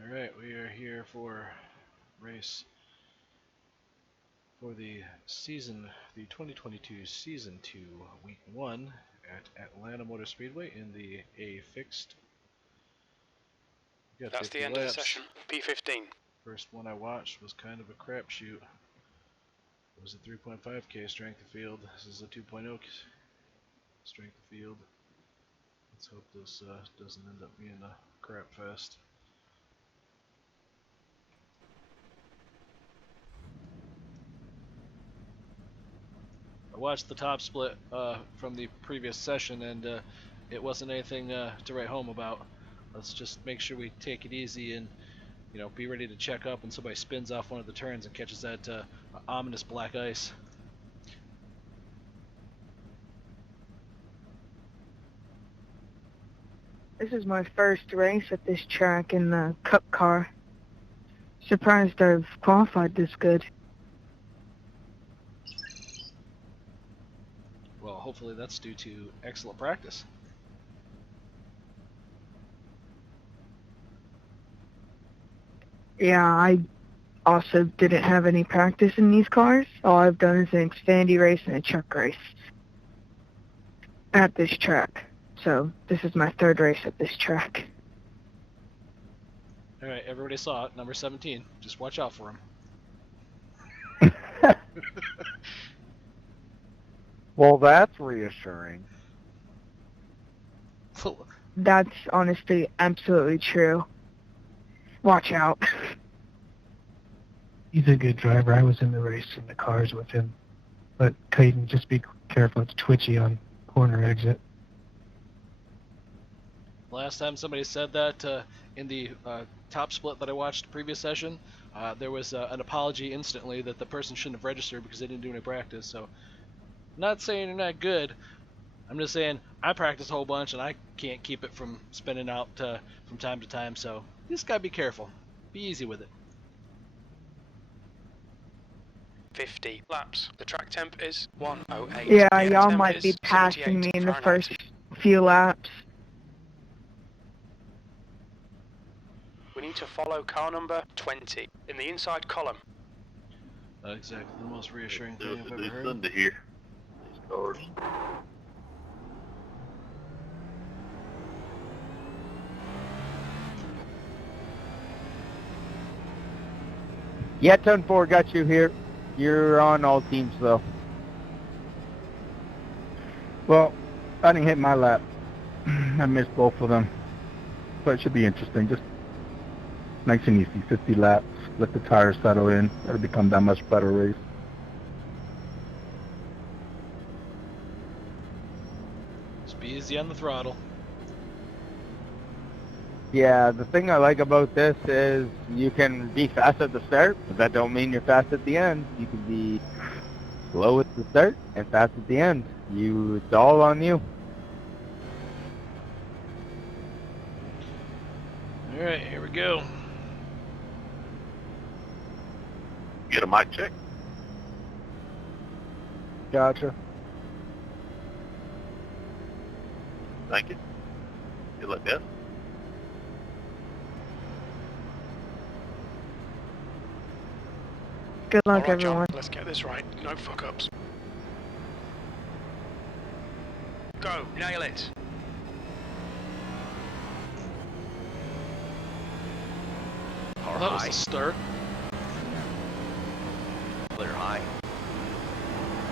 Alright, we are here for race for the 2022 Season 2, Week 1 at Atlanta Motor Speedway in the A fixed. That's the end of the session, P15. First one I watched was kind of a crapshoot. It was a 3.5k strength of field. This is a 2.0 strength of field. Let's hope this doesn't end up being a crap fest. I watched the top split from the previous session, and it wasn't anything to write home about. Let's just make sure we take it easy and, you know, be ready to check up when somebody spins off one of the turns and catches that ominous black ice. This is my first race at this track in the Cup car. Surprised I've qualified this good. Well, hopefully that's due to excellent practice. Yeah, I also didn't have any practice in these cars. All I've done is an Xfinity race and a truck race at this track. So this is my third race at this track. Alright, everybody saw it. Number 17. Just watch out for him. Well, that's reassuring. That's honestly absolutely true. Watch out. He's a good driver. I was in the race in the cars with him. But Caden, just be careful. It's twitchy on corner exit. Last time somebody said that in the top split that I watched the previous session, there was an apology instantly that the person shouldn't have registered because they didn't do any practice. So, I'm not saying you're not good. I'm just saying I practice a whole bunch and I can't keep it from spinning out from time to time. So, you just gotta be careful. Be easy with it. 50 laps. The track temp is 108. Yeah, y'all might be passing me in the first few laps. We need to follow car number 20 in the inside column. Not exactly the most reassuring thing I've ever heard. Something to hear. These cars. Yeah, 10-4 got you here. You're on all teams, though. Well, I didn't hit my lap. I missed both of them. But it should be interesting. Just nice and easy. 50 laps. Let the tires settle in. It'll become that much better race. Just be easy on the throttle. Yeah, the thing I like about this is you can be fast at the start, but that don't mean you're fast at the end. You can be slow at the start and fast at the end. It's all on you. Alright, here we go. Get a mic check. Gotcha. Thank you. Good luck, Dad. Good luck, All right, John, everyone. let's get this right. No fuck-ups. Go, nail it. Well, that was the start. Clear high.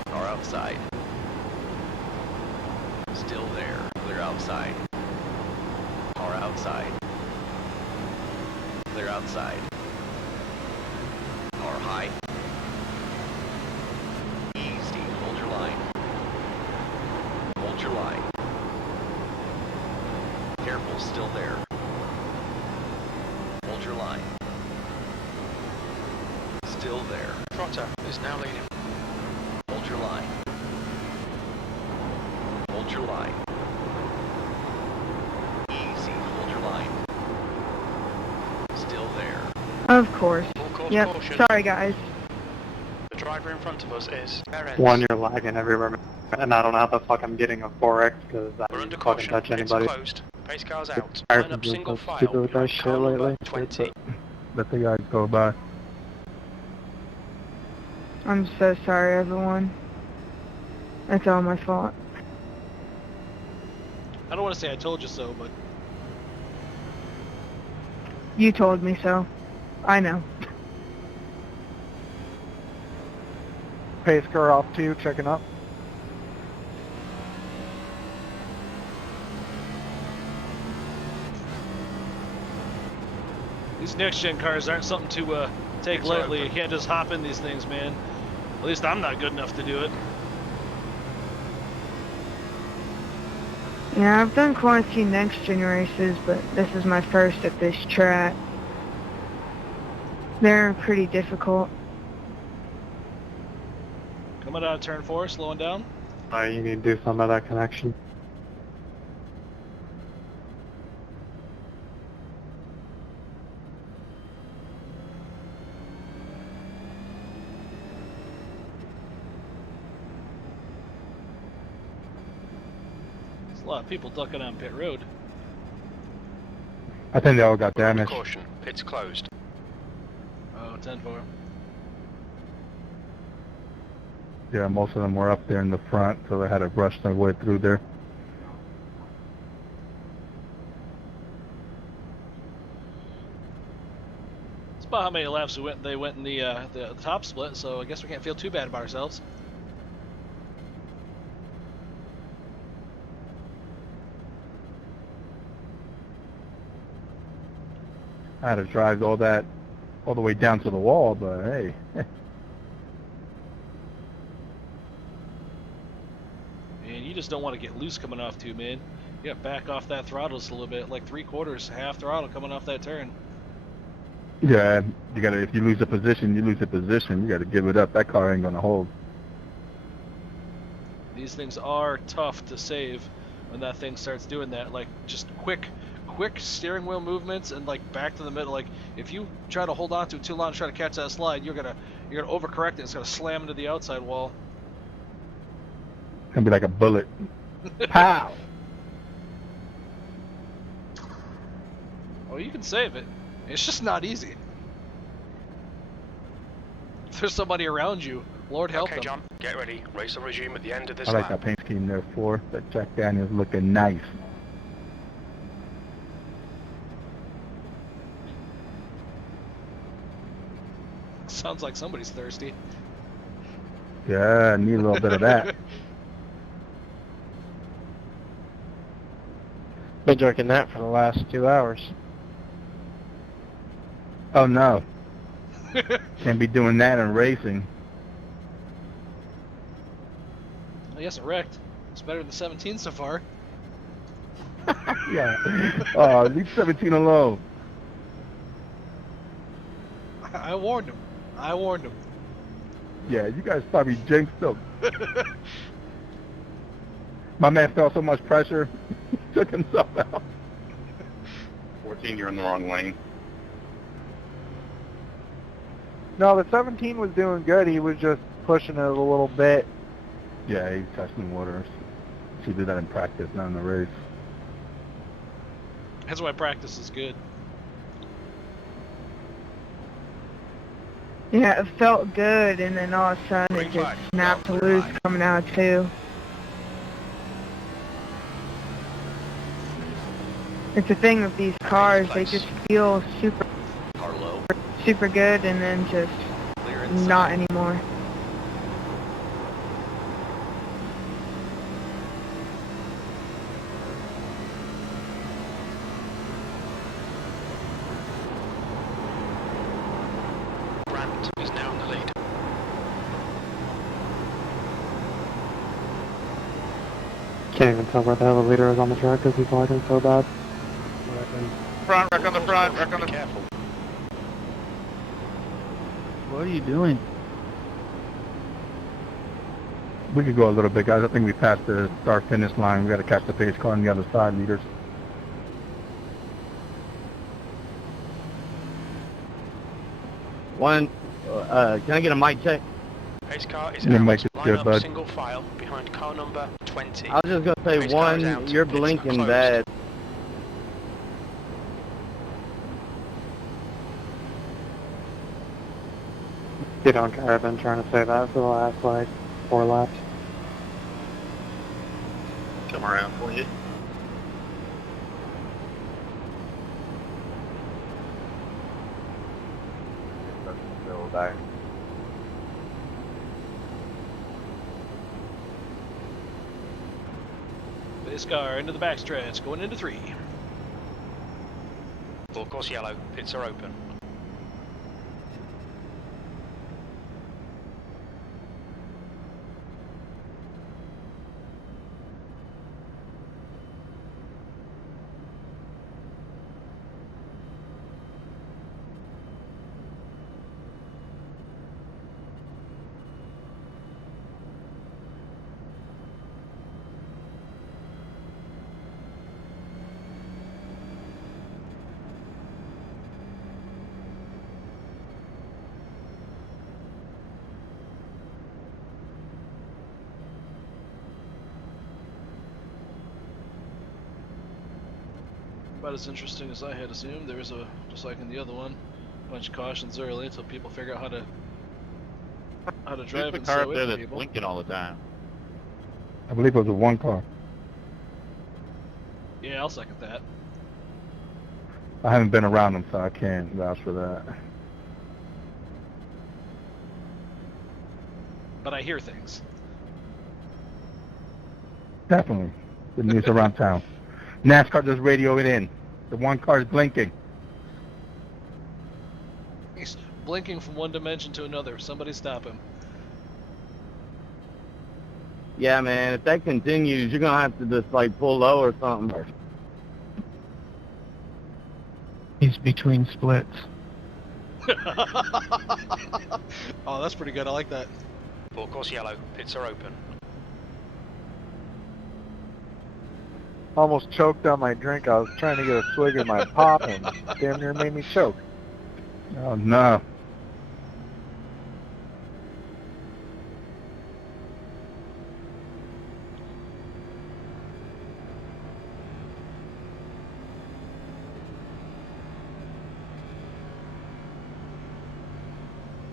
Car outside. Still there. Clear outside. Car outside. Clear outside. Car high. Easy. Hold your line. Hold your line. Careful. Still there. Hold your line. Still there. Trotter is now leading. Hold your line. Hold your line. Easy. Hold your line. Still there. Of course. Full course Yep. caution. Sorry, guys. The driver in front of us is Perez. One, you're lagging everywhere, and I don't know how the fuck I'm getting a 4X because I We're under didn't fucking caution. touch It's anybody. closed. Pace car's out. I've Line up been single so file stupid with that behind shit car number lately. 20. Let the guys go by. I'm so sorry, everyone. It's all my fault. I don't want to say I told you so, but You told me so. I know. Pace car off 2, checking up. these next-gen cars aren't something to take It's lightly. You open. can't just hop in these things, man. At least I'm not good enough to do it. Yeah, I've done quite a few next-gen races, but this is my first at this track. They're pretty difficult. Coming out of turn 4, slowing down. Alright, you need to do some of that connection. There's a lot of people ducking on pit road. I think they all got damaged. Caution, pit's closed. Oh, 10-4. Yeah, most of them were up there in the front, so they had to rush their way through there. It's about how many laps they went in the top split, so I guess we can't feel too bad about ourselves. I had to drive all the way down to the wall, but hey. And you just don't want to get loose coming off too, man. You gotta back off that throttle just a little bit, like 3/4, half throttle coming off that turn. Yeah, you gotta. If you lose a position, you lose a position. You gotta give it up. That car ain't gonna hold. These things are tough to save when that thing starts doing that. Like just quick steering wheel movements and like back to the middle. Like if you try to hold on to it too long and try to catch that slide, you're gonna overcorrect it. It's gonna slam into the outside wall. It's gonna be like a bullet. Pow! Oh, you can save it. It's just not easy. If there's somebody around you, Lord help Okay, them. John, get ready. Race will resume at the end of this I like lap. that paint scheme there for that Jack Daniels looking nice. Sounds like somebody's thirsty. Yeah, I need a little bit of that. Been drinking that for the last 2 hours. Oh no, can't be doing that in racing. I guess it wrecked. It's better than 17 so far. Yeah. Oh, leave 17 alone. I warned him. I warned him. Yeah, you guys probably jinxed him. My man felt so much pressure, he took himself out. 14, you're in the wrong lane. No, the 17 was doing good. He was just pushing it a little bit. Yeah, he's testing waters. She did that in practice, not in the race. That's why practice is good. Yeah, it felt good, and then all of a sudden it Green just flag. snapped Clear loose line. coming out of 2. It's a thing with these cars, they just feel super, Car low. super good, and then just Clear inside. not anymore. Grant is now in the lead. Can't even tell where the hell the leader is on the track because he's lagging so bad. Front, wreck on the front, wreck on Be the... careful. What are you doing? We could go a little bit, guys. I think we passed the start-finish line. We got to catch the pace car on the other side, leaders. One, can I get a mic check? Pace car is Yeah, out. Mike, it's Line good, up bud. single file behind car number 20. I was just gonna say, Pace car is one, out. you're Pits are blinking closed. bad. You don't care, I've been trying to say that for the last, like, 4 laps. Come around for you. Still there. This car into the backstretch, going into 3. Full course yellow. Pits are open. About as interesting as I had assumed. There was just like in the other one, a bunch of cautions early until people figure out how to drive Who's the and car stay up away there from that's people. blinking all the time? I believe it was a 1 car. Yeah, I'll second that. I haven't been around them, so I can't vouch for that. But I hear things. Definitely. The news around town. NASCAR just radio it in. The 1 car is blinking. He's blinking from one dimension to another. Somebody stop him. Yeah, man, if that continues, you're going to have to just, like, pull low or something. He's between splits. Oh, that's pretty good. I like that. Full course yellow. Pits are open. Almost choked on my drink. I was trying to get a swig of my pop and damn near made me choke. Oh, no.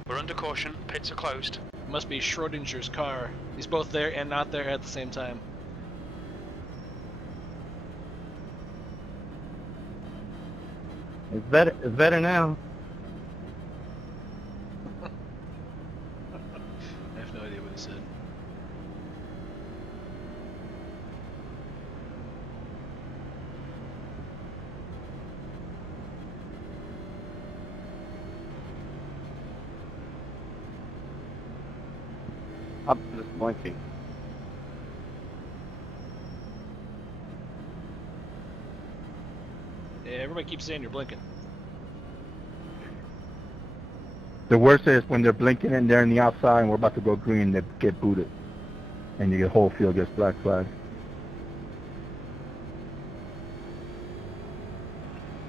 We're under caution. Pits are closed. Must be Schrodinger's car. He's both there and not there at the same time. It's better now. I have no idea what he said. I'm just blinking. Yeah, everybody keeps saying you're blinking. The worst is when they're blinking and they're in the outside and we're about to go green, they get booted. And your whole field gets black flag.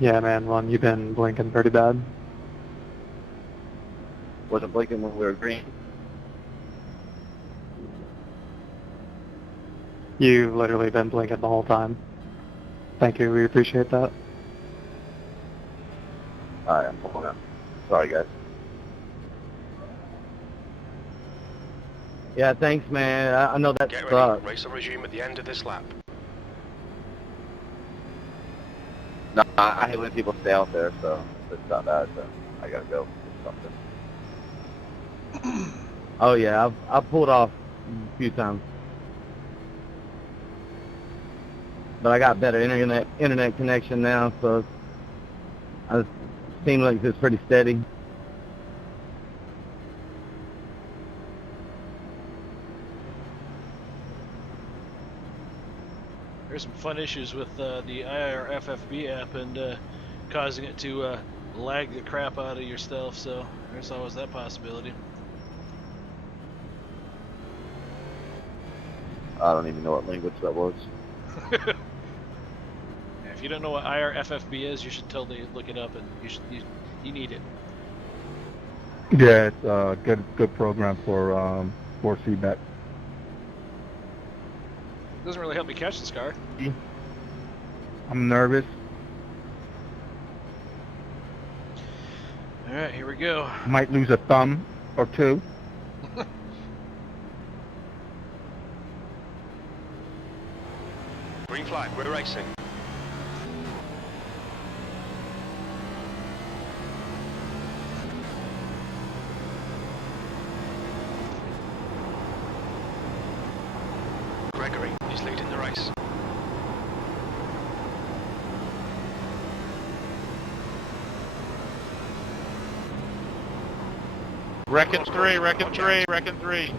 Yeah, man, Ron, you've been blinking pretty bad. Wasn't blinking when we were green. You've literally been blinking the whole time. Thank you, we appreciate that. Alright, I'm pulling up. Sorry, guys. Yeah, thanks, man. I know that Get sucks. ready. Race will resume at the end of this lap. No, I hate when people stay out there, so it's not bad, so I gotta go do something. Oh, yeah, I've pulled off a few times. But I got better internet connection now, so it seems like it's pretty steady. There's some fun issues with the iRFFB app and causing it to lag the crap out of your stuff, so there's always that possibility. I don't even know what language that was. If you don't know what iRFFB is, you should totally look it up, and you need it. Yeah, it's a good program for feedback. Doesn't really help me catch this car. I'm nervous. All right, here we go. Might lose a thumb. or two. Green flag, we're racing. Gregory, he's leading the race. Reckon three.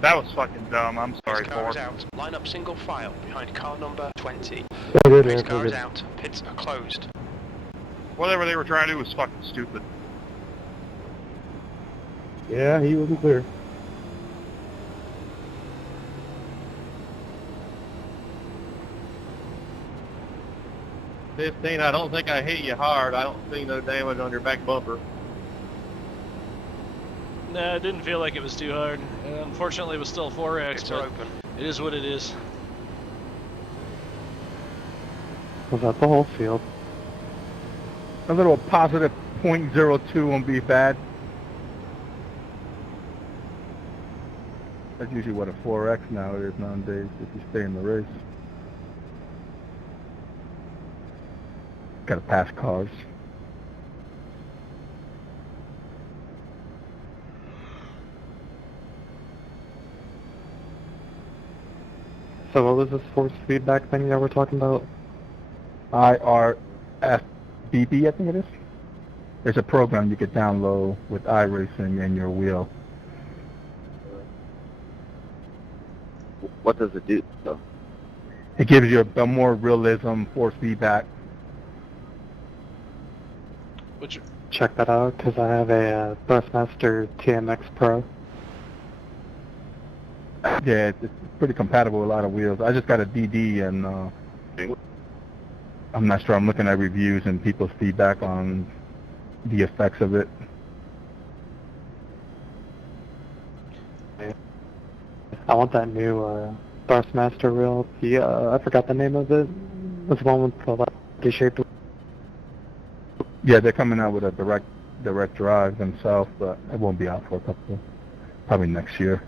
That was fucking dumb. I'm sorry, His car is Ford. out. Line up single file behind car number 20. Oh, good, His man. car Good. is out. Pits are closed. Whatever they were trying to do was fucking stupid. Yeah, he wasn't clear. I don't think I hit you hard. I don't see no damage on your back bumper. Nah, it didn't feel like it was too hard. Unfortunately, it was still 4X, Pits are but open. it is what it is. Was that the whole field? A little positive .02 won't be bad. That's usually what a 4X now is nowadays if you stay in the race. Gotta pass cars. So what was this force feedback thing that we're talking about? iRSBB, I think it is. There's a program you could download with iRacing in your wheel. What does it do, though? It gives you a more realism force feedback. Which, Check that out, because I have a Thrustmaster TMX Pro. Yeah, it's pretty compatible with a lot of wheels. I just got a DD and I'm not sure. I'm looking at reviews and people's feedback on the effects of it. I want that new Thrustmaster wheel. I forgot the name of it. It's the one with the lefty shaped. Yeah, they're coming out with a direct drive themselves, but it won't be out for a couple, probably next year.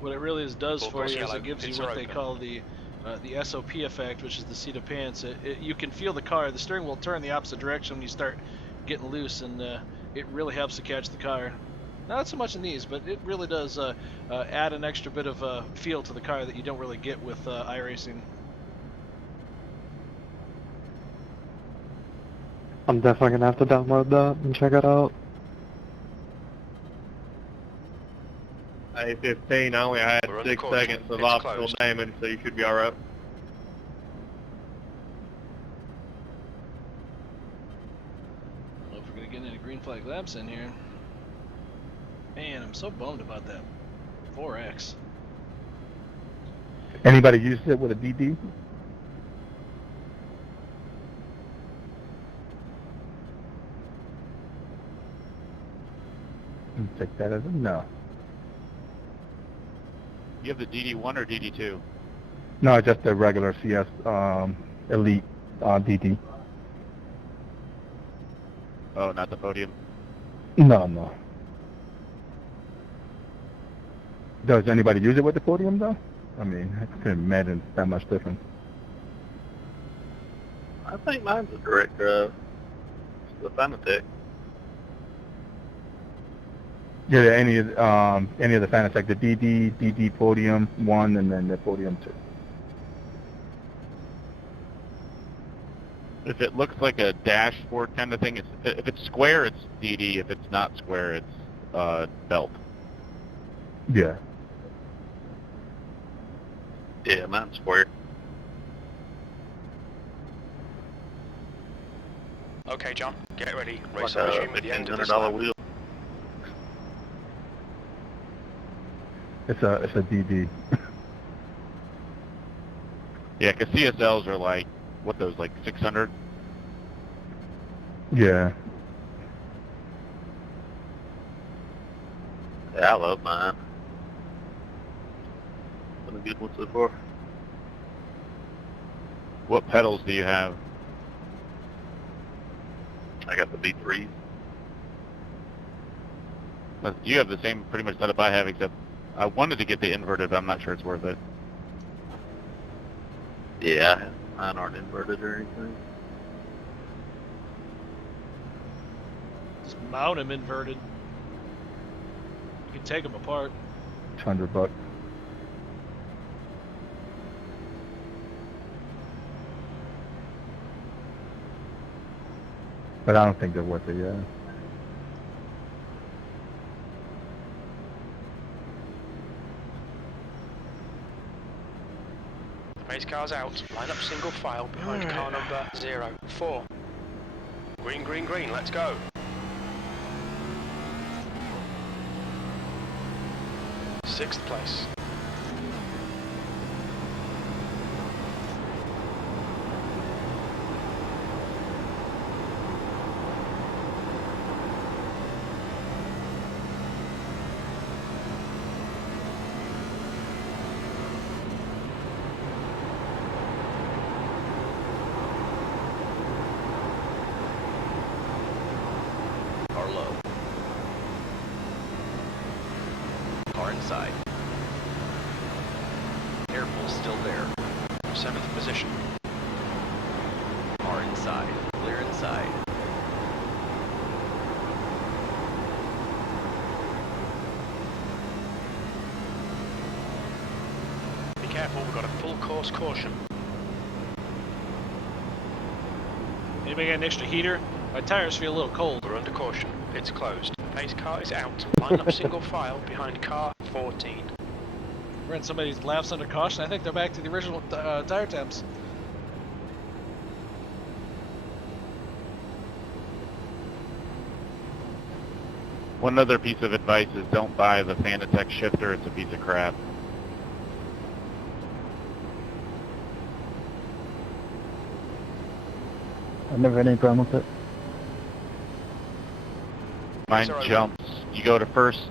what it really does Full for you is yellow. it gives Pits you are what they open. call the SOP effect, which is the seat of pants. You can feel the car. The steering will turn the opposite direction when you start getting loose, and it really helps to catch the car. Not so much in these, but it really does add an extra bit of feel to the car that you don't really get with iRacing. I'm definitely gonna have to download that and check it out. Hey, 15, I only had We're on the 6 caution. seconds of It's optical closed. damage, so you should be alright. I don't know if we're gonna get any green flag laps in here. Man, I'm so bummed about that 4X. Anybody used it with a DD? Take that as a no. You have the DD1 or DD2? No, just a regular CS Elite DD. Oh, not the podium. No. Does anybody use it with the podium though? I mean, I couldn't imagine that much difference. I think mine's a direct drive. It's the Fanatec. Yeah, any of the Fanatec, the DD Podium 1, and then the Podium 2. If it looks like a dashboard kind of thing, if it's square, it's DD. If it's not square, it's belt. Yeah. Yeah, mine's square. Okay, John, get ready. Race Like will a resume at the end of this $1,500 lap. wheel. It's a DD. Yeah, because CSLs are like, what those, like 600? Yeah. Yeah, I love mine. Been a good one so far. What pedals do you have? I got the V3. But you have the same pretty much setup I have, except I wanted to get the inverted, but I'm not sure it's worth it. Yeah, mine aren't inverted or anything. Just mount them inverted. You can take them apart. It's $100. But I don't think they're worth it, yeah. Race cars out. Line up single file behind car number 04. Green, green, green. Let's go. Sixth place. Car low. Car inside. Careful, still there. Seventh position. Car inside. Clear inside. Be careful, we've got a full course caution. Anybody got an extra heater? My tires feel a little cold. We're under caution. It's closed. Pace car is out. Line up single file behind car 14. We're in somebody's laps under caution. I think they're back to the original tire temps. One other piece of advice is don't buy the Fanatec shifter. It's a piece of crap. I've never had any problem with it. Mine Sorry. jumps. You go to first,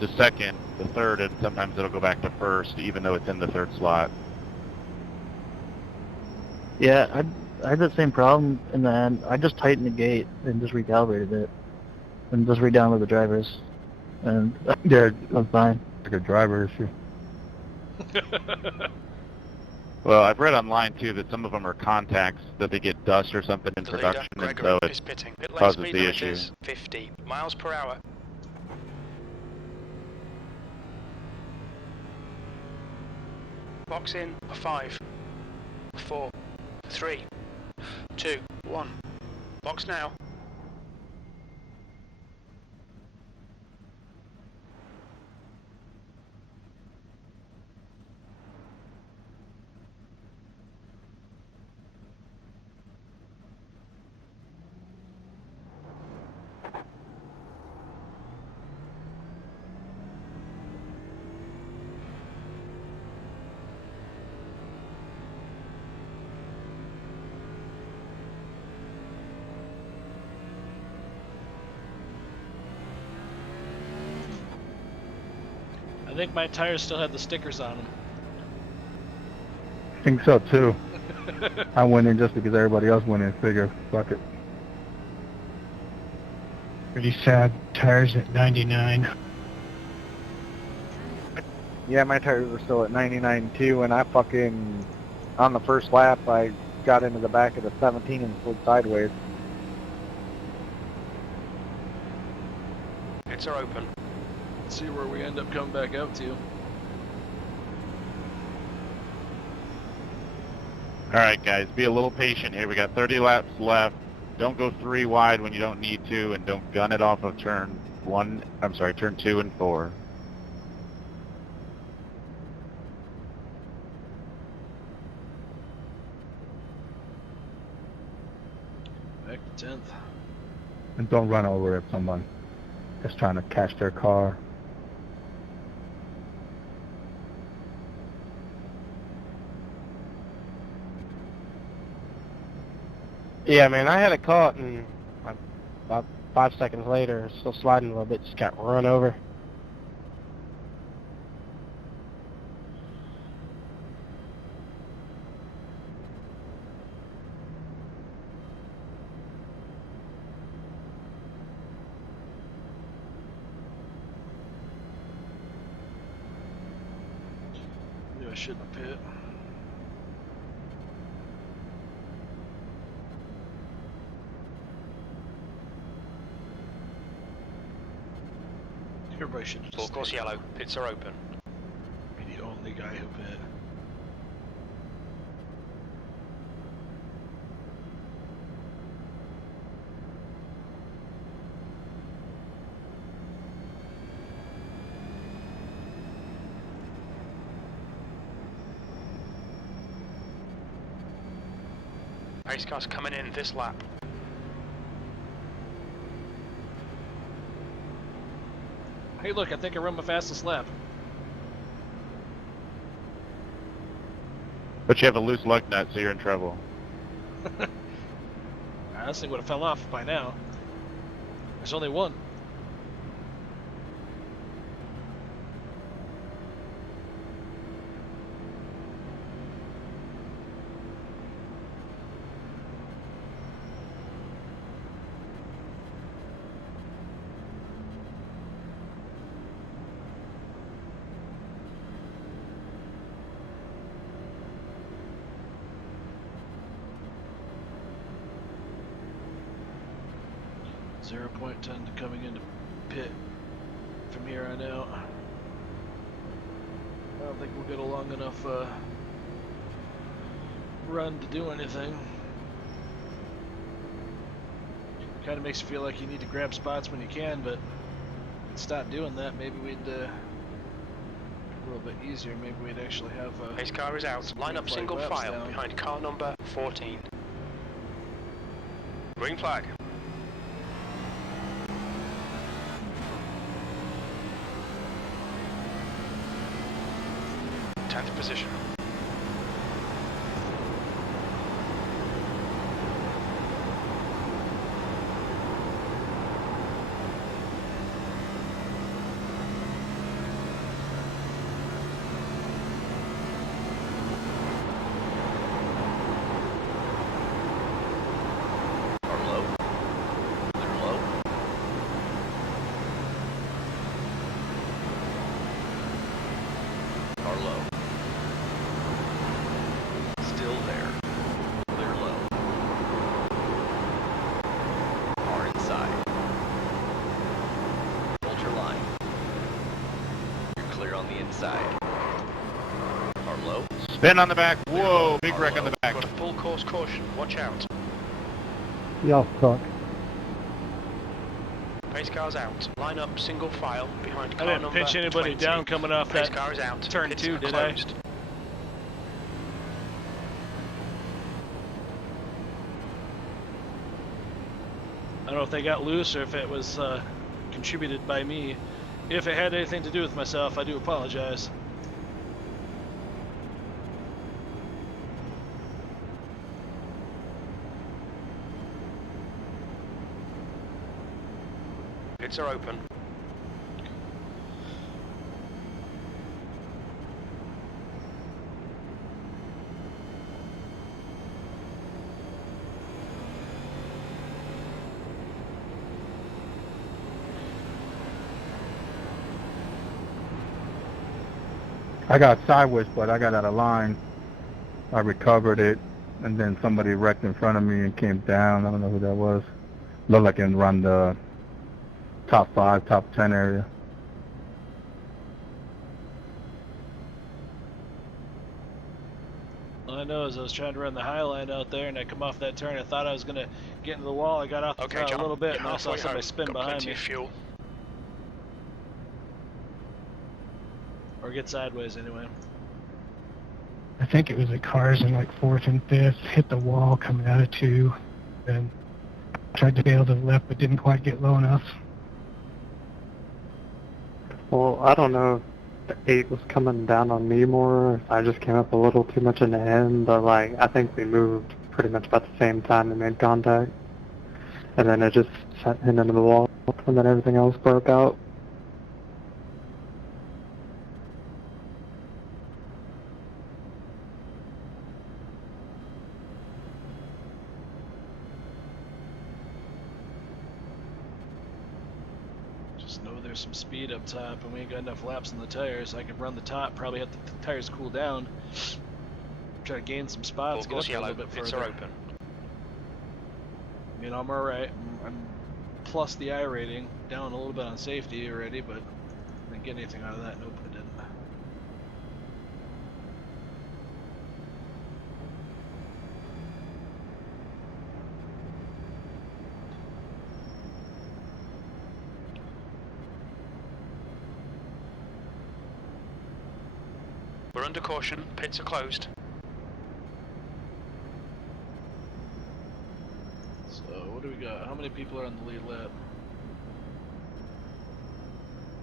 to second, to third, and sometimes it'll go back to first, even though it's in the third slot. Yeah, I had that same problem in the end. I just tightened the gate and just recalibrated it. And just re-downloaded the drivers. And Yeah, I'm fine. like a driver issue. Well, I've read online too that some of them are contacts that they get dust or something in The leader, production, and Gregory, so it is pitting. Pit lane causes speed the limit issue. is 50 miles per hour. Box in, 5, 4, 3, 2, 1. Box now. I think my tires still had the stickers on them. I think so too. I went in just because everybody else went in. Figure, fuck it. Pretty sad. Tires at 99. Yeah, my tires were still at 99 too, and I fucking, on the first lap, I got into the back of the 17 and slid sideways. Pits are open. Let's see where we end up coming back out to. Alright guys, be a little patient here. We got 30 laps left. Don't go 3 wide when you don't need to, and don't gun it off of turn 2 and 4. Back to 10th. And don't run over if someone is trying to catch their car. Yeah, man, I had it caught, and about 5 seconds later, still sliding a little bit, just got run over. I shouldn't have pit. Everybody should have Full just course stayed. yellow. Pits are open. Be the only guy who pit. Pace car's coming in this lap. Hey, look! I think I run my fastest lap. But you have a loose lug nut, so you're in trouble. This thing would have fell off by now. There's only one. .10 to coming into pit from here on out. I don't think we'll get a long enough run to do anything. Kind of makes you feel like you need to grab spots when you can, but stop doing that. Maybe we'd a little bit easier. Maybe we'd actually have. Pace car is out. Line up single file behind car number 14. Green flag. 10th position. Spin on the back. Whoa, big wreck on the back. Got a full course caution. Watch out. Y'all suck. Pace car's out. Line up single file behind I car didn't number pitch anybody 20. down coming off Pace that car is out. turn Pits 2, are did closed. I don't know if they got loose or if it was contributed by me. If it had anything to do with myself, I do apologize. Pits are open. I got sideways, but I got out of line. I recovered it, and then somebody wrecked in front of me and came down. I don't know who that was. Looked like it run the top 5, top 10 area. All I know is I was trying to run the high line out there, and I come off that turn. I thought I was going to get into the wall. I got off the a little bit, and I saw somebody spin behind me. Fuel. Or get sideways, anyway. I think it was the cars in like 4th and 5th, hit the wall coming out of 2, then tried to bail to the left, but didn't quite get low enough. Well, I don't know if the 8 was coming down on me more, if I just came up a little too much in the end, but like, I think we moved pretty much about the same time and made contact. And then it just hit into the wall, and then everything else broke out. So know there's some speed up top, and we ain't got enough laps on the tires. I could run the top, probably have the tires cool down, try to gain some spots, get up there a little bit pits further. are open. I mean, I'm alright. I'm plus the I rating, down a little bit on safety already, but I didn't get anything out of that. Nope, I didn't. We're under caution, pits are closed. So, what do we got? How many people are on the lead lap?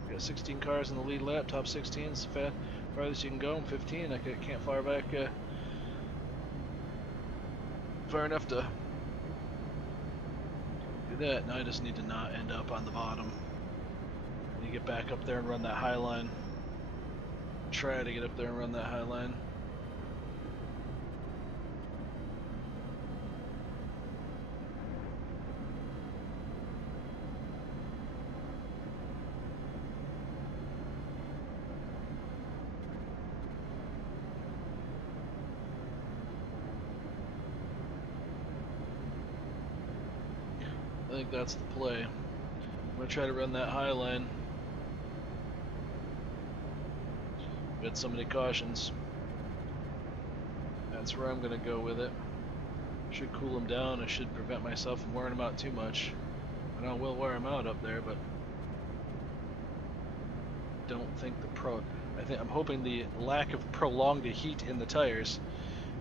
We got 16 cars in the lead lap, top 16 is the farthest you can go. I'm 15, I can't fire back far enough to do that. Now I just need to not end up on the bottom. I need to get back up there and run that high line. Try to get up there and run that high line. I think that's the play. I'm going to try to run that high line. We had so many cautions. That's where I'm going to go with it. Should cool them down. I should prevent myself from wearing them out too much. I know I will wear them out up there, but don't think I'm hoping the lack of prolonged heat in the tires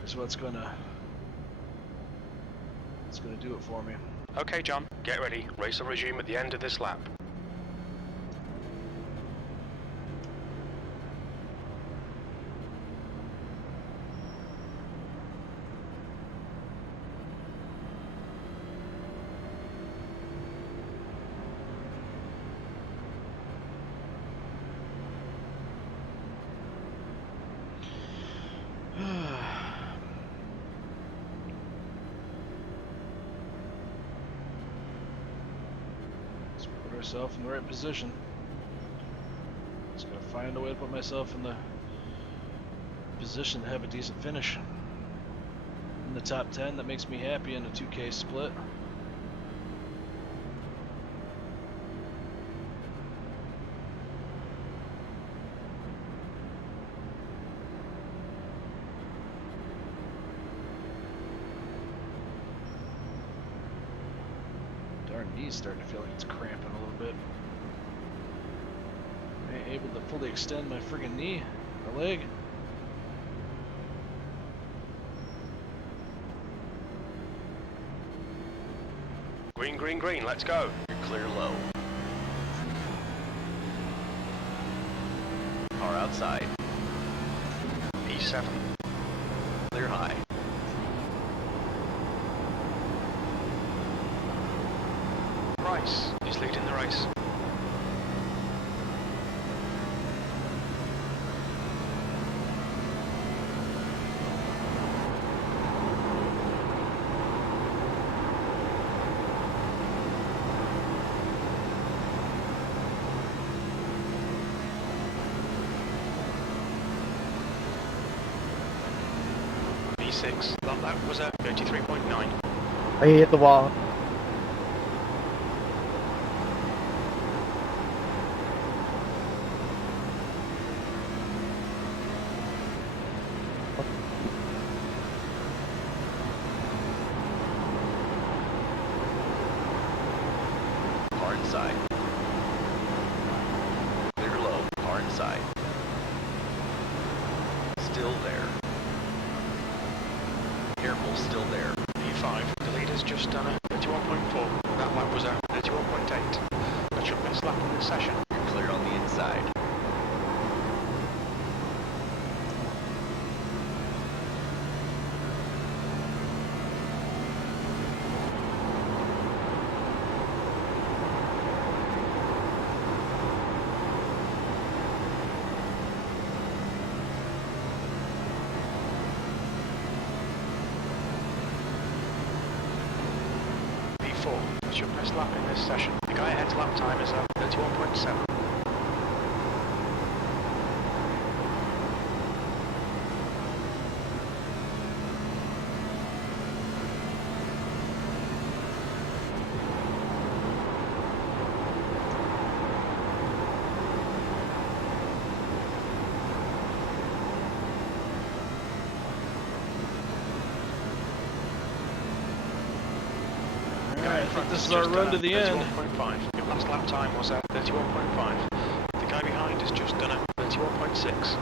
is what's going to do it for me. Okay, John, get ready. Race will resume at the end of this lap. Myself in the right position. Just gotta find a way to put myself in the position to have a decent finish in the top 10. That makes me happy in a 2K split. Darn knee's starting to feel like it's cramping a little bit. I ain't able to fully extend my friggin' knee, my leg. Green, green, green, let's go. You're clear low. Car outside. P7. Clear high. Rice, he's leading the race. P6, that lap was at 33.9. I hit the wall. Car inside. Clear low. Car inside. Still there. Careful, still there. P5, the leader's just done a 31.4. That lap was at 31.8. That's your best lap in this session. You're clear on the inside. P4, that's your best lap in this session. The guy ahead's lap time is at 31.2. 32.7. Alright, I think this is our run to the end. 31.5. Your last lap time was at 31.5. The guy behind has just done at 31.6.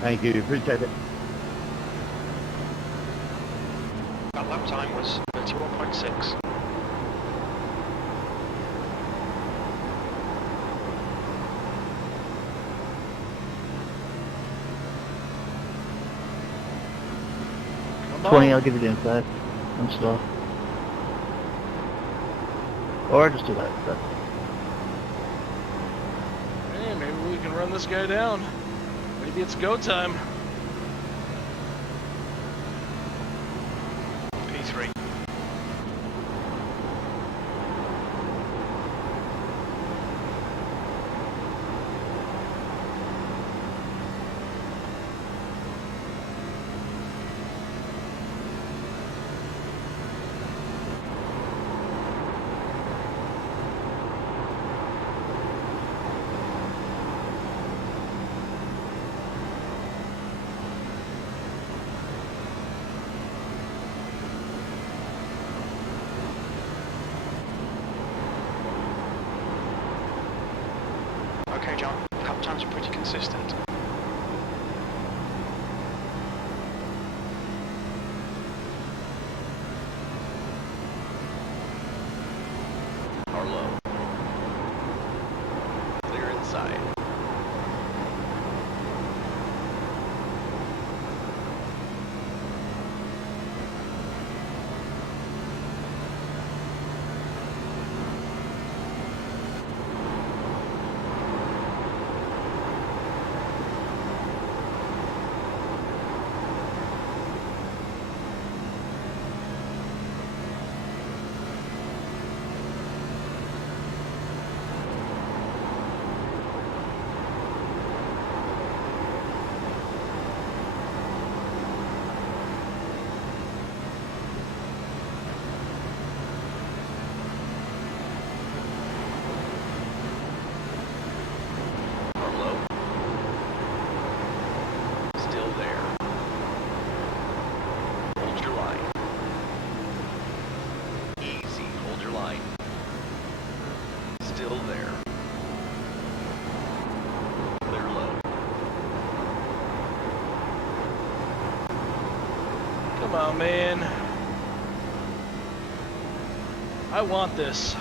Thank you. Appreciate it. That lap time was 31.6. Come 20, on. I'll give you the inside. I'm slow. Or just do that. Hey, maybe we can run this guy down. Maybe it's go time. P3. Okay, John, lap times are pretty consistent. Are low. Clear inside. Come on, man. I want this.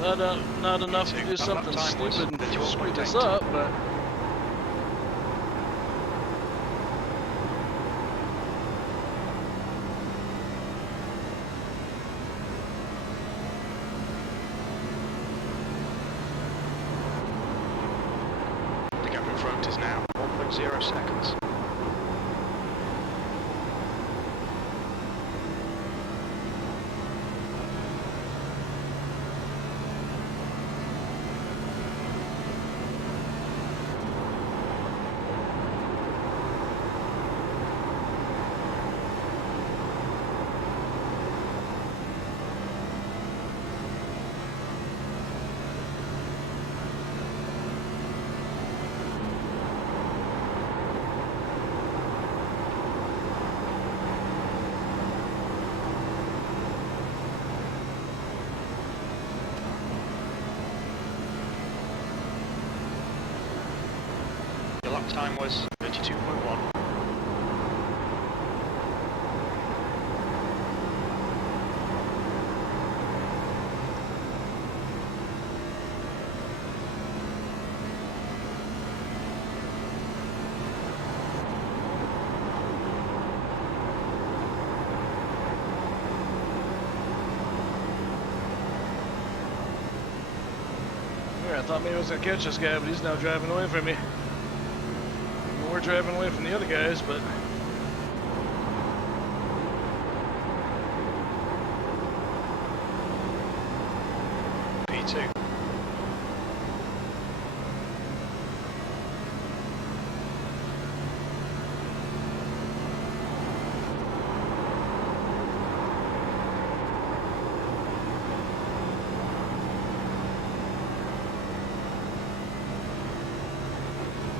Not enough to do something stupid and screw this up, but... The gap in front is now 1.0 seconds. Your lap time was 32.1. I thought maybe I was gonna catch this guy, but he's now driving away from me. We're driving away from the other guys, but P2.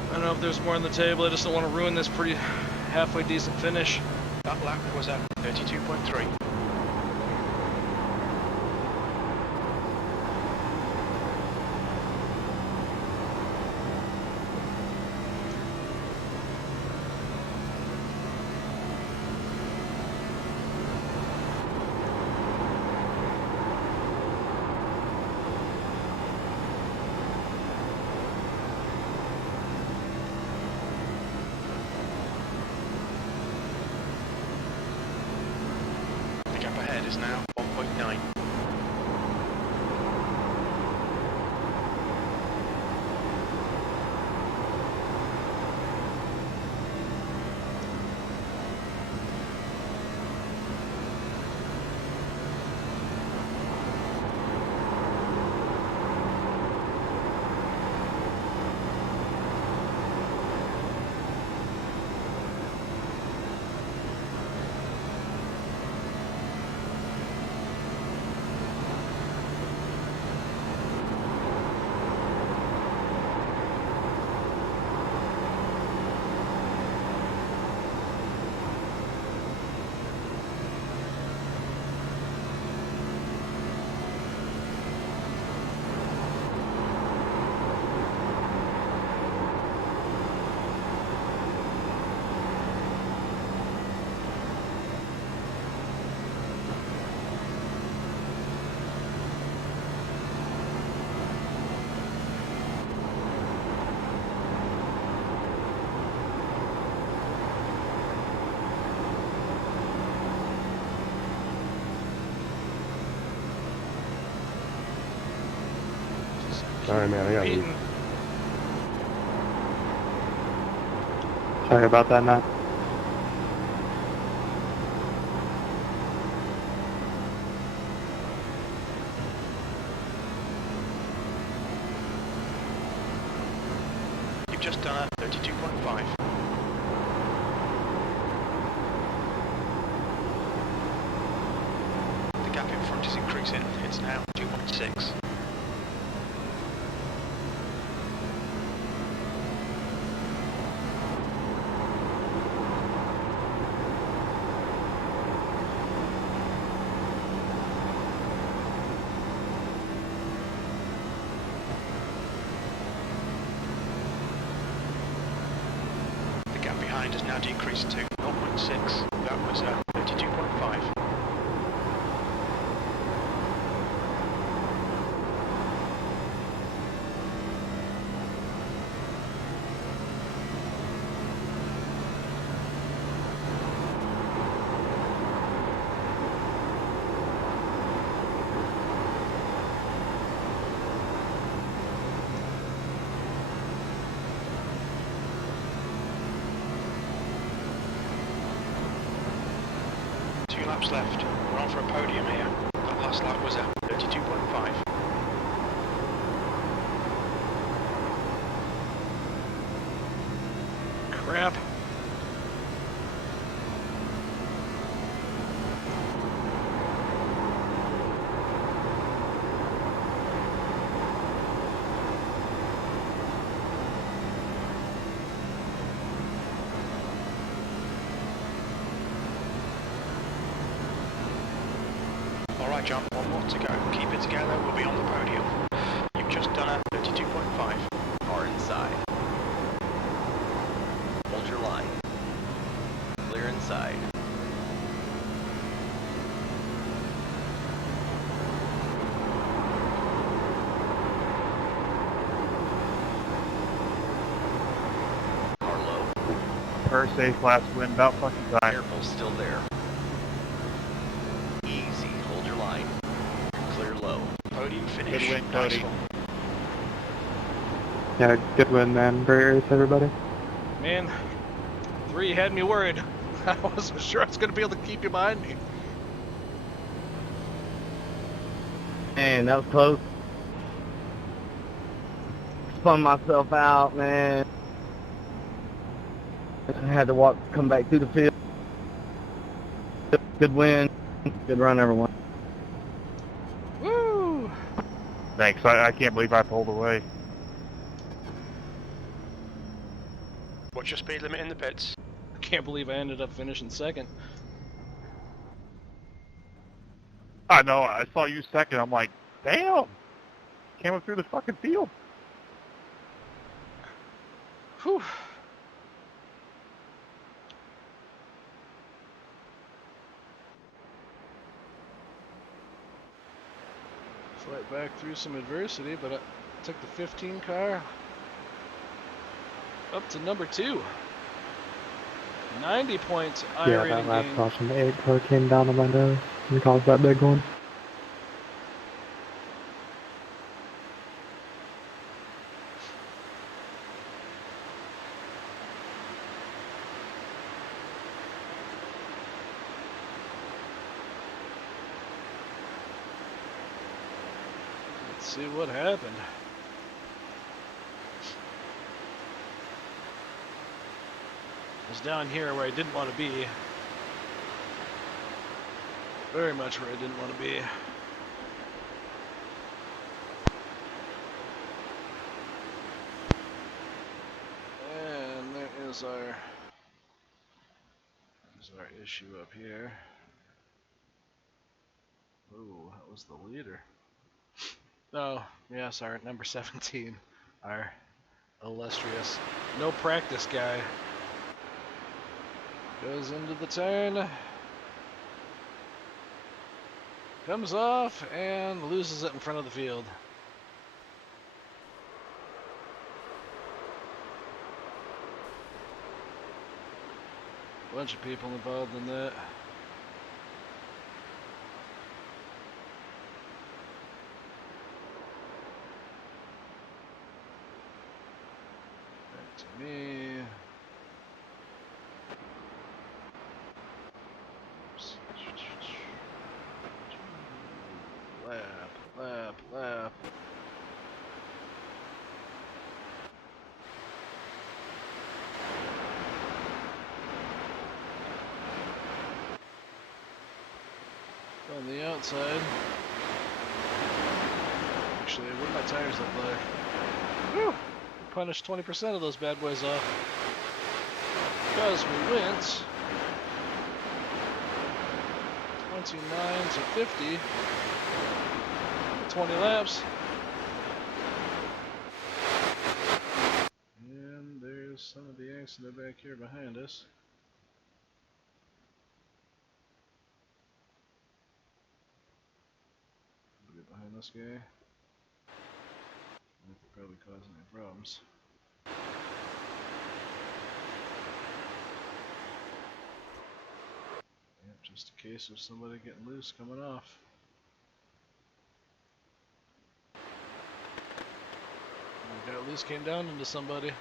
I don't know if there's more on the table. I just don't want to ruin this pretty halfway decent finish. That lap was at 32.3. The gap ahead is now 1.9. Sorry, man, I gotta leave. Sorry about that, Matt. You've just done a 32.5. The gap in front is increasing. It's now 2.6. The gap behind has now decreased to 0.6. That was 32.5. Two laps left. We're on for a podium here. That last lap was at 32.5. crap. Alright John, one more to go. Keep it together, we'll be on the podium. You've just done a 32.5. Car inside. Hold your line. Clear inside. Car low. First safe, last win, about fucking time. Careful, still there. Easy, hold your line. Clear low. Podium finish. Good win, Nice Cody. one. Yeah, good win, man. Great race, everybody. Man, 3 had me worried. I wasn't sure I was going to be able to keep you behind me. Man, that was close. Spun myself out, man. I had to come back through the field. Good win. Good run, everyone. Woo! Thanks. I can't believe I pulled away. What's your speed limit in the pits? I can't believe I ended up finishing second. I know. I saw you second. I'm like, damn. Came up through the fucking field. Whew. Fight back through some adversity, but I took the 15 car up to number 2. 90 points Yeah, that iRacing last gain. caution, the 8 car came down on my nose and caused that big one. Let's see what happened. I was down here where I didn't want to be. Very much where I didn't want to be. And there's our issue up here. Ooh, that was the leader. Oh, yeah, sorry, number 17. Our illustrious no practice guy. Goes into the turn. Comes off and loses it in front of the field. Bunch of people involved in that. Back to me. Oops. Lap. On the outside. Actually, what do my tires look like? Whew! We punished 20% of those bad boys off. Because we went 29 to 50. 20 laps. And there's some of the accident back here behind us. Get behind this guy. That could probably cause any problems. Yep, just in case of somebody getting loose coming off. We got loose, came down into somebody.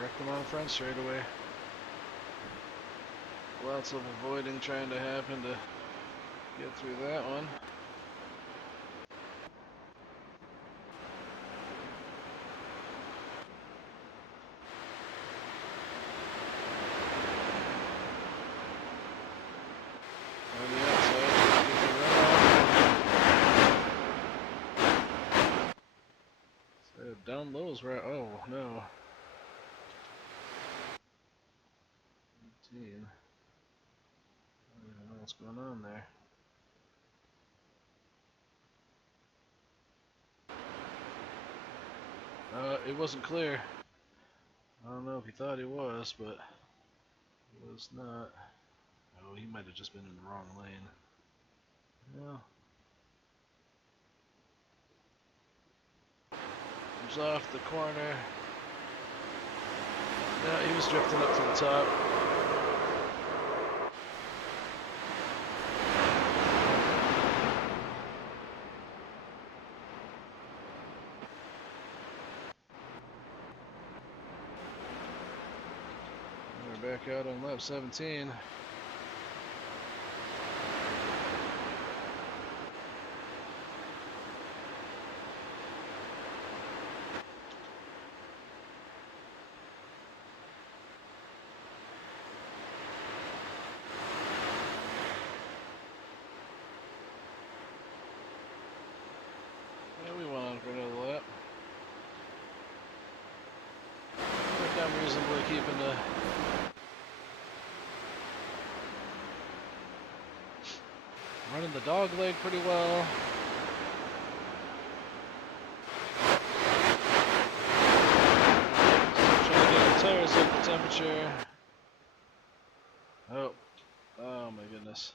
Wrecked them on the front straight away. Lots of avoiding trying to happen to get through that one. On the outside, get the runoff. So down low is where, oh no. 18. I don't even know what's going on there. It wasn't clear. I don't know if he thought he was, but he was not. Oh, he might have just been in the wrong lane. Well, comes off the corner. No, he was drifting up to the top. back out on lap 17. Yeah, we went on for another lap. I think I'm reasonably keeping the running the dog leg pretty well. Still trying to get the tires up to temperature. Oh my goodness.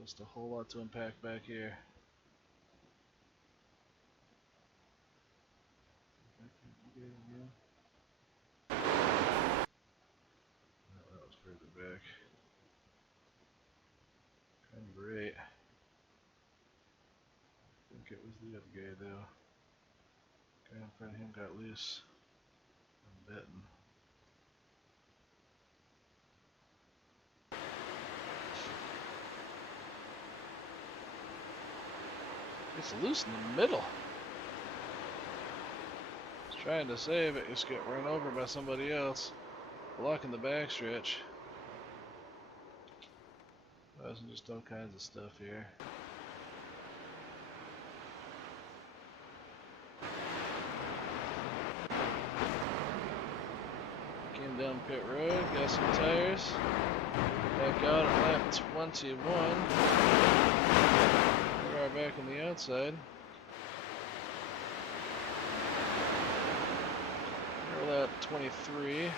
Just a whole lot to unpack back here. That was further back. Number 8. I think it was the other guy though. Guy in front of him got loose. I'm betting. It's loose in the middle. He's trying to save it. Just get run over by somebody else. Blocking the backstretch. Causing just all kinds of stuff here. Came down pit road, got some tires. Back out at lap 21. We are back on the outside. We're lap 23.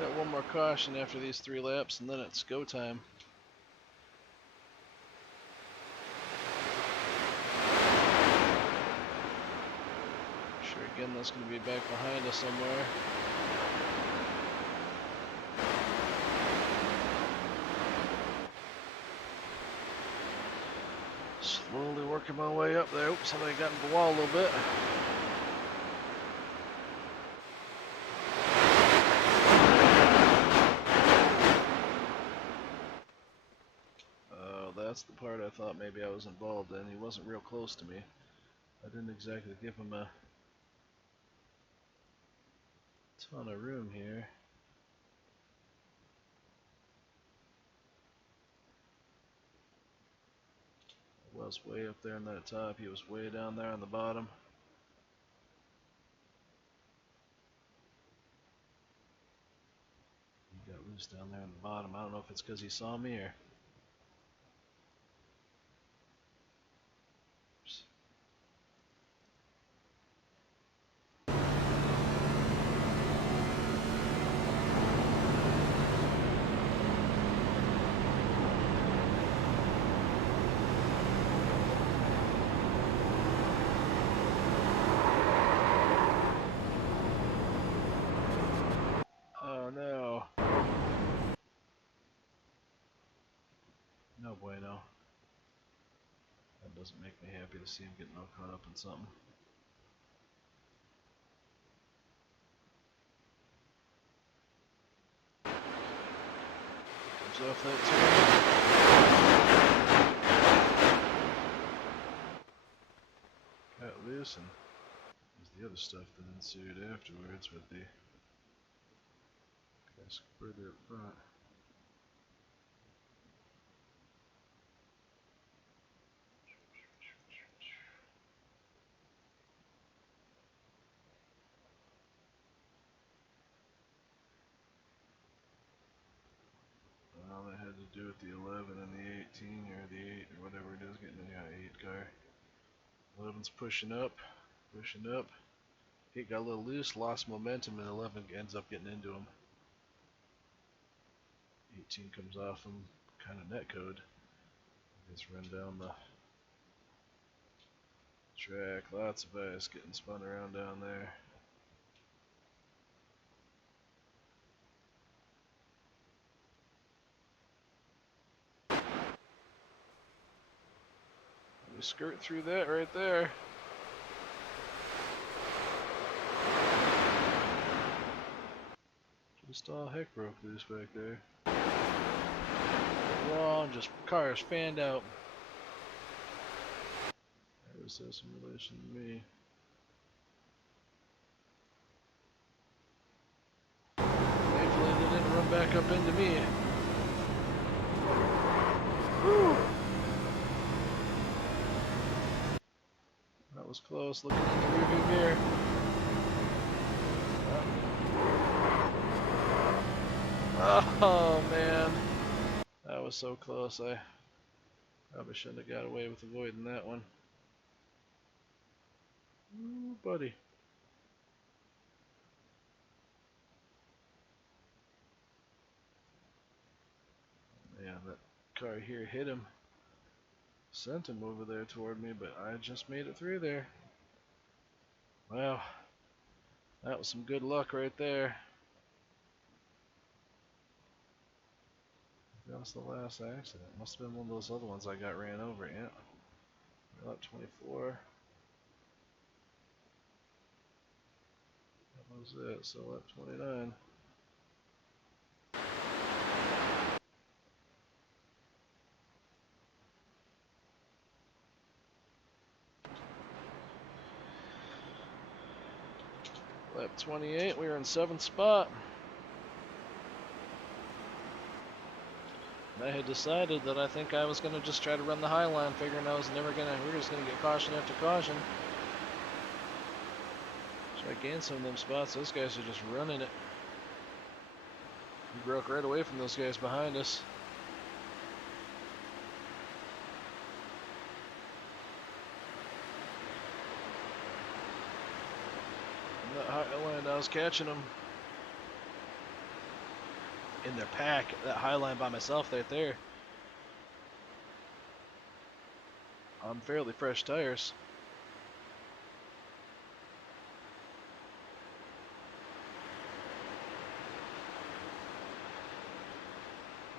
Got one more caution after these 3 laps, and then it's go time. Sure, again, that's going to be back behind us somewhere. Slowly working my way up there. Oops, somebody got in the wall a little bit. That's the part I thought maybe I was involved in. He wasn't real close to me. I didn't exactly give him a ton of room here. I was way up there in that top. He was way down there on the bottom. He got loose down there on the bottom. I don't know if it's because he saw me or... Oh no. No bueno. That doesn't make me happy to see him getting all caught up in something. Comes off that turn. Got loose, and there's the other stuff that ensued afterwards with the guys further up front. Well, that had to do with the 11 and the 18, or the 8, or whatever it is, getting in the 8 car. 11's pushing up. 8 got a little loose, lost momentum, and 11 ends up getting into him. 18 comes off him, kind of netcode. Gets run down the track. Lots of ice getting spun around down there. We skirt through that right there. all heck broke loose back there. Wall and just cars fanned out. That was this in relation to me. Thankfully they didn't run back up into me. Whew. That was close, looking in the rearview mirror. Oh man, that was so close. I probably shouldn't have got away with avoiding that one. Ooh, buddy. Yeah, that car here hit him. Sent him over there toward me, but I just made it through there. Wow, that was some good luck right there. That was the last accident. Must have been one of those other ones I got ran over. Yeah. Lap 24. That was it. So lap 29. Lap 28. We were in 7th spot. I had decided that I think I was going to just try to run the high line, figuring I was never going to, we were just going to get caution after caution. So I gained some of them spots. Those guys are just running it. We broke right away from those guys behind us. And that high line, I was catching them in their pack. That high line by myself right there. On fairly fresh tires.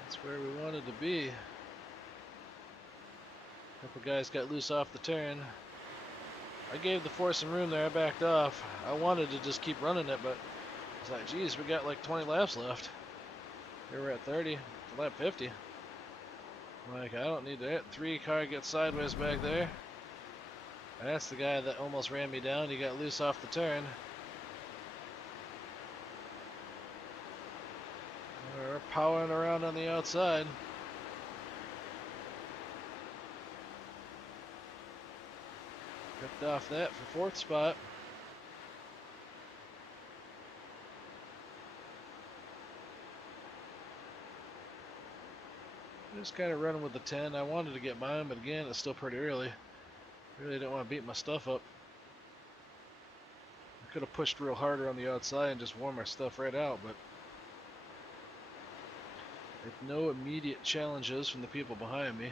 That's where we wanted to be. A couple guys got loose off the turn. I gave the force some room there. I backed off. I wanted to just keep running it, but it's like, geez, we got like 20 laps left. Here we're at 30, lap 50. I'm like, I don't need that. 3 car gets sideways back there. That's the guy that almost ran me down. He got loose off the turn. We're powering around on the outside. Ripped off that for 4th spot. Just kind of running with the 10. I wanted to get mine, but again, it's still pretty early. Really didn't want to beat my stuff up. I could have pushed real harder on the outside and just worn my stuff right out, but with no immediate challenges from the people behind me.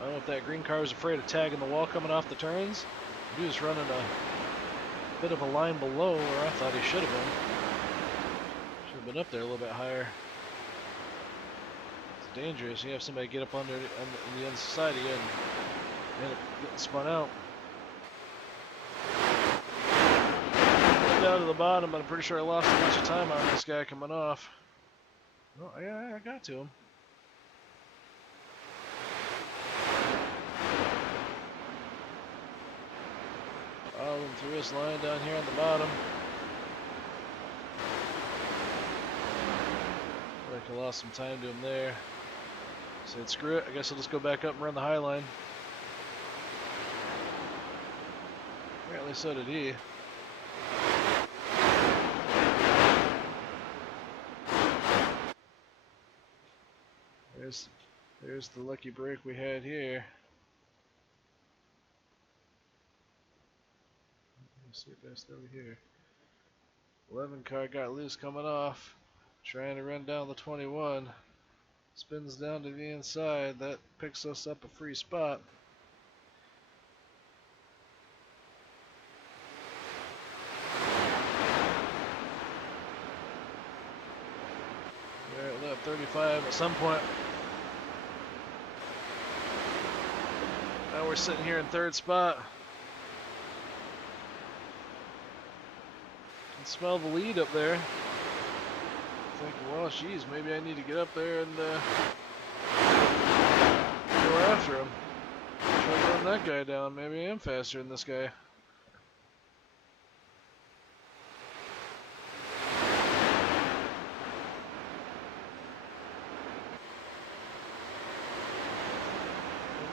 I don't know if that green car was afraid of tagging the wall coming off the turns. He was running a bit of a line below where I thought he should have been. Should have been up there a little bit higher. It's dangerous. You have somebody get up under on the other side of you and end up getting spun out. Down to the bottom, but I'm pretty sure I lost a bunch of time on this guy coming off. Oh, yeah, I got to him. Followed him through his line down here on the bottom. Like I lost some time to him there. Said screw it, I guess I'll just go back up and run the high line. Apparently so did he. There's the lucky break we had here. Let's see if that's over here. 11 car got loose coming off. Trying to run down the 21. Spins down to the inside. That picks us up a free spot. We're at lap 35 at some point. Now we're sitting here in third spot. Can smell the lead up there. Thinking, well, geez, maybe I need to get up there and go after him. Try to run that guy down. Maybe I am faster than this guy.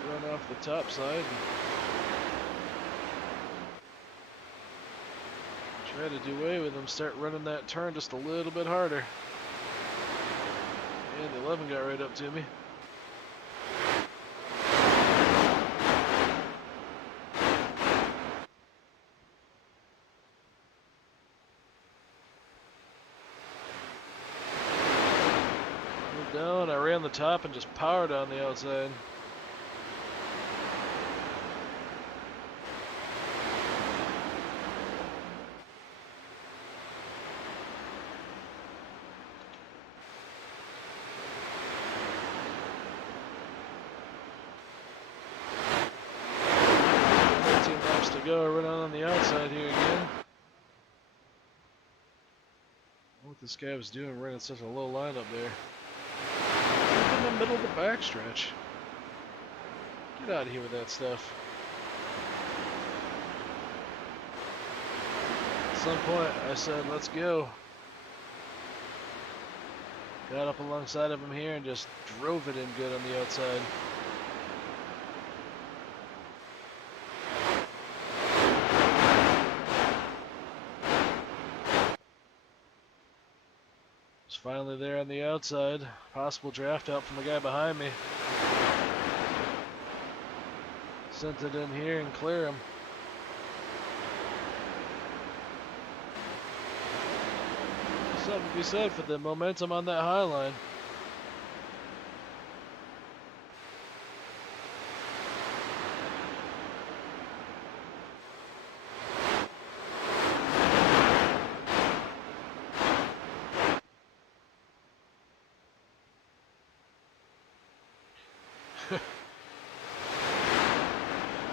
Run off the top side. Try to do away with him. Start running that turn just a little bit harder. And the 11 got right up to me. Moved down, I ran the top and just powered on the outside. Go, I run on the outside here again. What this guy was doing running such a low line up there. In the middle of the backstretch. Get out of here with that stuff. At some point I said, let's go. Got up alongside of him here and just drove it in good on the outside. Finally there on the outside. Possible draft out from the guy behind me. Sent it in here and clear him. Something to be said for the momentum on that high line.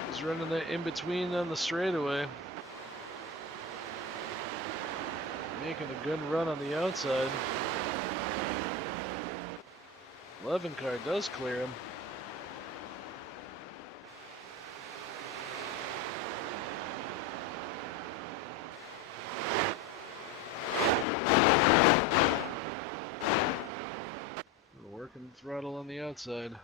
He's running that in between on the straightaway. Making a good run on the outside. 11 car does clear him. Working throttle on the outside.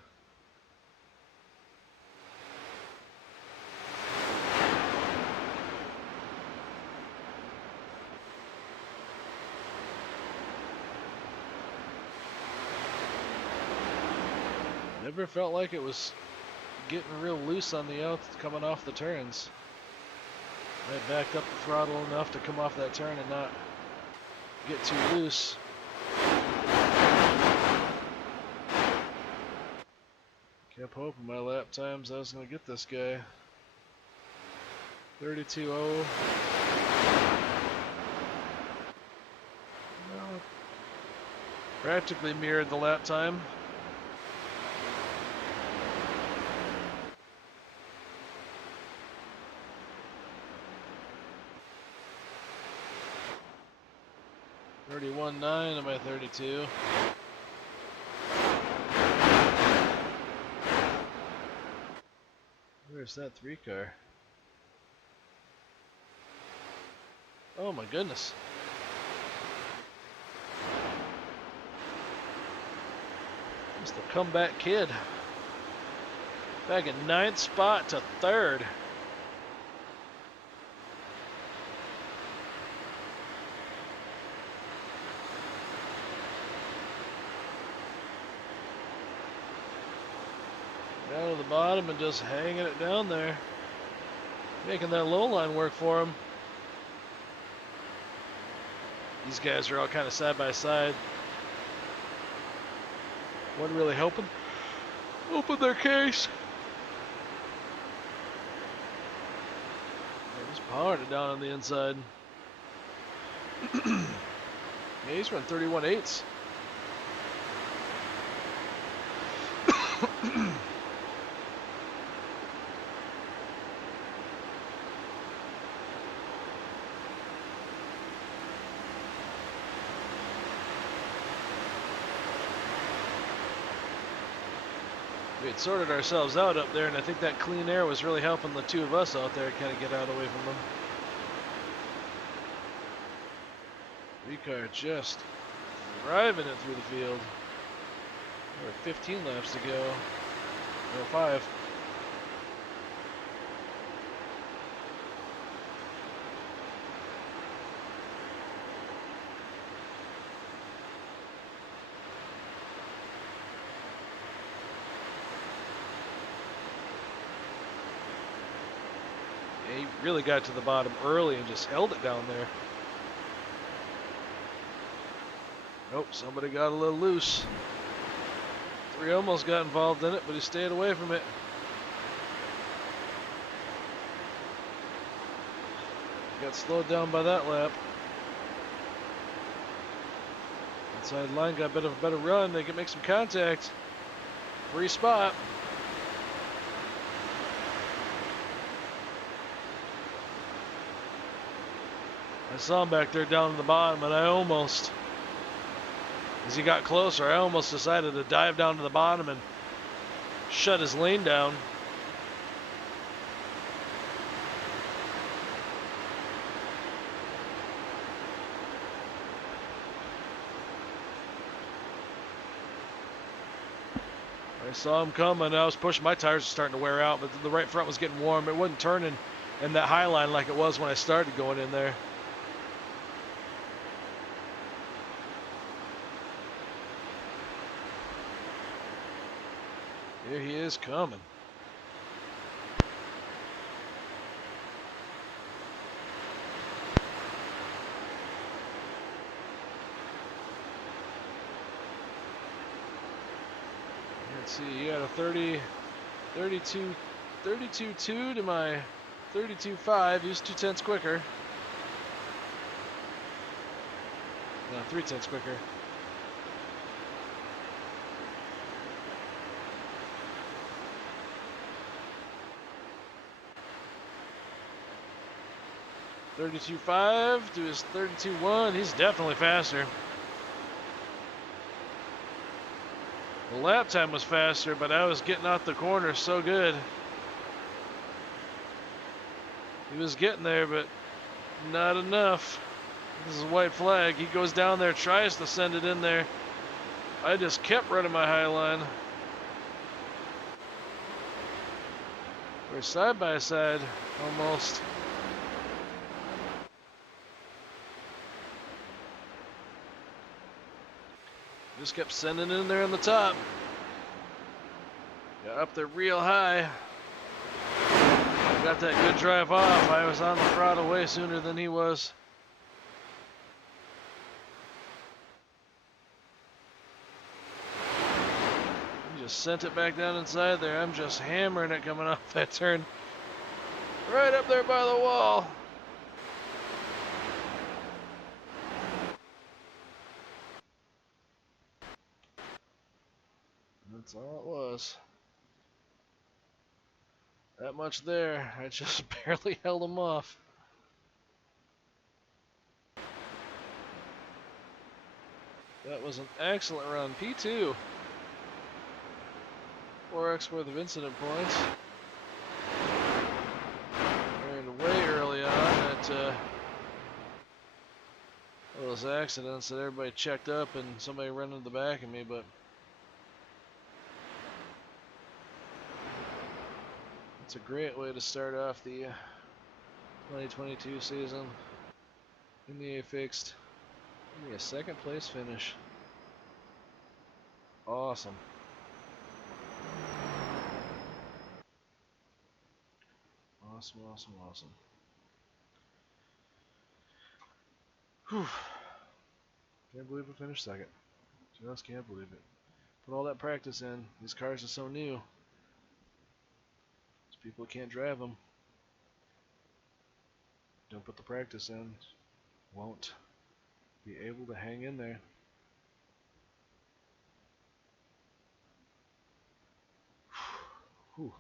Never felt like it was getting real loose on the outs coming off the turns. I backed up the throttle enough to come off that turn and not get too loose. Kept hoping my lap times I was going to get this guy. 32.0. Well, practically mirrored the lap time. .9 of my 32. Where's that 3 car? Oh my goodness. It's the comeback kid. Back in 9th spot to 3rd. Down to the bottom and just hanging it down there. Making that low line work for him. These guys are all kind of side by side. Wasn't really helping. Open their case. Yeah, just powering it down on the inside. Yeah, he's run 31.8s. We had sorted ourselves out up there, and I think that clean air was really helping the two of us out there kind of get out away from them. Ricard just driving it through the field. There are 15 laps to go. Or 5. He really got to the bottom early and just held it down there. Nope, somebody got a little loose. 3 almost got involved in it, but he stayed away from it. Got slowed down by that lap. Inside line got a bit of a better run. They can make some contact. Free spot. I saw him back there down at the bottom, and I almost, as he got closer, I almost decided to dive down to the bottom and shut his lane down. I saw him coming. I was pushing. My tires were starting to wear out, but the right front was getting warm. It wasn't turning in that high line like it was when I started going in there. Here he is coming. Let's see, he had a 32.2 to my 32.5. He was 0.2 quicker. No, 0.3 quicker. $32.5 to his 32.1. He's definitely faster. The lap time was faster, but I was getting out the corner so good. He was getting there, but not enough. This is a white flag. He goes down there, tries to send it in there. I just kept running my high line. We're side by side, almost. Just kept sending it in there on the top. Got up there real high. Got that good drive off. I was on the throttle way sooner than he was. He just sent it back down inside there. I'm just hammering it coming off that turn. Right up there by the wall. That's all it was. That much there. I just barely held him off. That was an excellent run. P2. 4x worth of incident points. Learned way early on that those accidents that everybody checked up and somebody ran into the back of me, but it's a great way to start off the 2022 season in the A fixed. Give me a second place finish. Awesome. Awesome, awesome, awesome. Whew. Can't believe we finished second. Just can't believe it. Put all that practice in. These cars are so new. These people can't drive them. Don't put the practice in. Won't be able to hang in there. Whew.